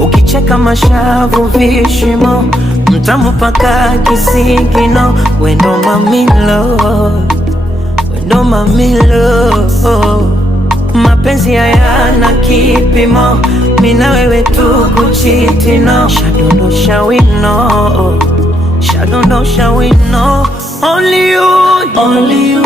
ukicheka mashavu vishimo, mtamu paka kisigino. Wendo mamilo, wendo mamilo, mapenzi hayana kipimo, mina wewe tu kuchitino. Shadondosha wino, shadondosha wino, only you, only you.